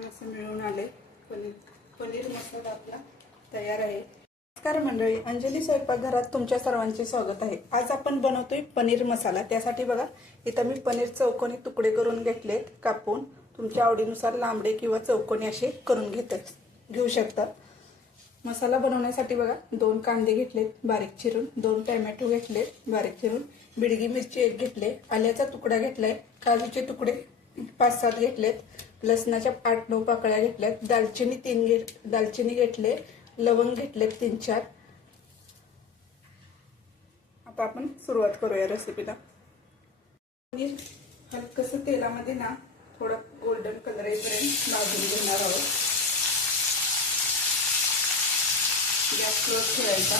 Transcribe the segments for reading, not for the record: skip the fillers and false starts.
छान असं मिळून आले। पनीर मसाला आपला तयार आहे। नमस्कार मंडळी, अंजली स्वयंपाकघरात तुमच्या सर्वांचे स्वागत आहे। आज आपण बनवतोय पनीर मसाला। त्यासाठी बघा इथं मी पनीर चौकोनी तुकडे करून घेतलेत कापून। तुमच्या आवडीनुसार लांबडे किंवा चौकोनी असे करून घेऊ शकता। मसाला बनवण्यासाठी बघा 2 कांदे घेतलेत बारीक चिरून, 2 टोमॅटो घेतले बारीक चिरून, बिडगी मिरची 1 घेतले, आल्याचा तुकडा घेतलाय, काजूचे तुकडे 5-7 घेतलेत, लसणाच्या 8-9 पाकळ्या घेतल्यात, दालचिनी घेतले, लवंग घेतलेत 3-4। आता आपण सुरुवात करूया रेसिपीला। पनीर हलकसं तेलामध्ये ना थोडा गोल्डन कलर येईपर्यंत भाजून घेणार आहोत। गॅस क्लोज ठेवायचा।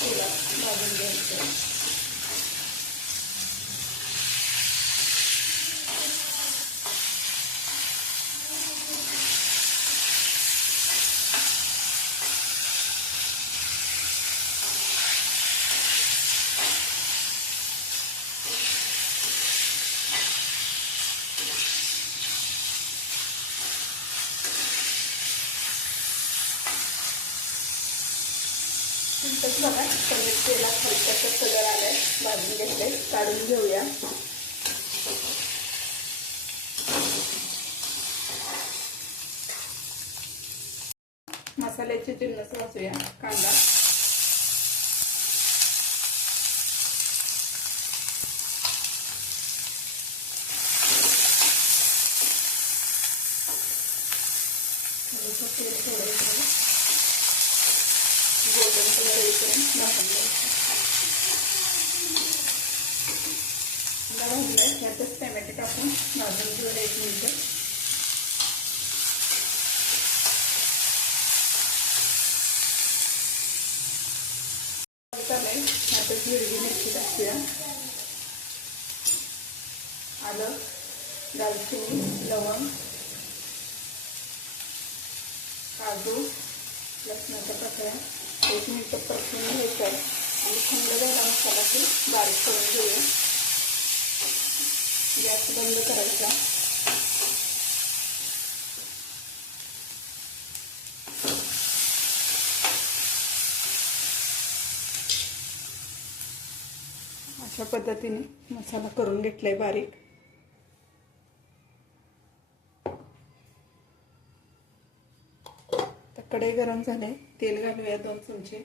तेलात भाजून घ्यायचं। बघा पनीर तेलात हलकासा कलर आलाय, भाजून घेतले, काढून घेऊया। मसाल्याचे जिन्नस वाचूया। कांदा, तेल थोडं गोल्डन कलर येईपर्यंत भाजून घ्यायचं। भाजलंय यातच टोमॅटो टाकून भाजून घेऊया 1 मिनिट। चालेल यातच हिरवी मिरची टाकूया, आलं, दालचिनी, लवंग, काजू, लसणाच्या पाकळ्या 1 मिनिट परतून घ्यायचं आहे आणि थंड झाला मसाला ते बारीक करून घेऊया। गॅस बंद करायचा। अशा पद्धतीने मसाला करून घेतलाय बारीक। कढई गरम झाले, तेल घालूया 2 चमचे।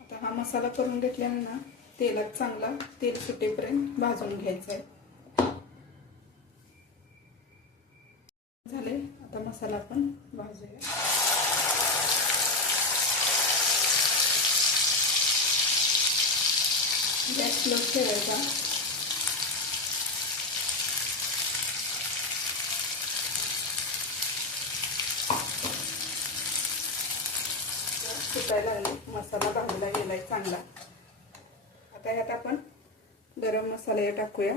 आता हा मसाला करून घेतल्यानंतर तेलात चांगला तेल सुटेपर्यंत भाजून घ्यायचा आहे। झाले, आता मसाला आपण भाजूया। गॅस स्लो ठेवायचा। सुटायला लागले, मसाला भाजला गेलाय चांगला। आता यात आपण गरम मसाला टाकूया।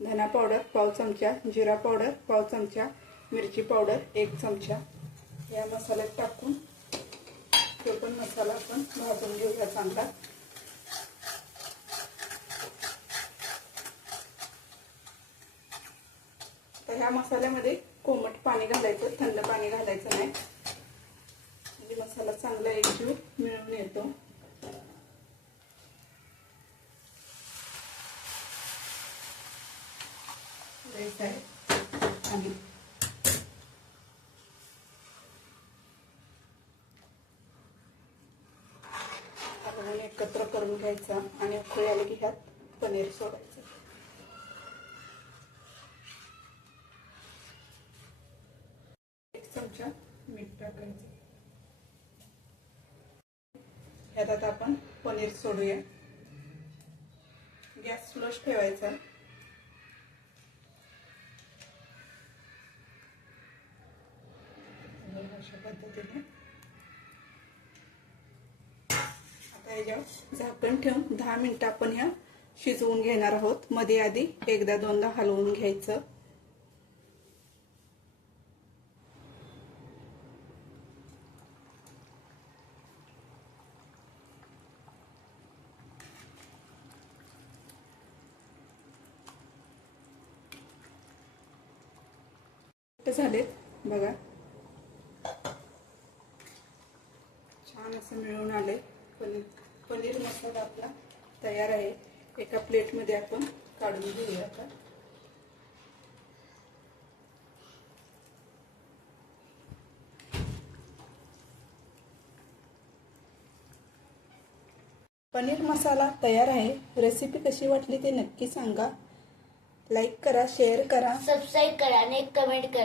धना पावडर पाव चमचा, जिरा पावडर पाव चमचा, मिरची पावडर 1 चमचा या मसाल्यात टाकून तो पण मसाला आपण भाजून घेऊया चांगला। तर ह्या मसाल्यामध्ये कोमट पाणी घालायचं, थंड पाणी घालायचं नाही, म्हणजे मसाला चांगला एकजीव मिळून येतो। आणि आपण एकत्र करून घ्यायचा आणि उकळी आली की ह्यात पनीर सोडायचं। 1 चमचा मीठ टाकायचं। ह्यात आता आपण पनीर सोडूया। गॅस स्लो ठेवायचा। अशा पद्धतीने आता याच्यावर झाकण ठेवून 10 मिनिटं आपण ह्या शिजवून घेणार आहोत। मध्ये आधी एकदा दोनदा हलवून घ्यायचं। झालेत बघा, छान असं मिळून आले. पनीर मसाला आपला तयार आहे. एका प्लेटमध्ये आपण काढून घेऊया आता. पनीर मसाला तयार आहे. रेसिपी कशी वाटली ते नक्की सांगा. लाईक करा, शेअर करा, सबस्क्राईब करा आणि एक कमेंट करा.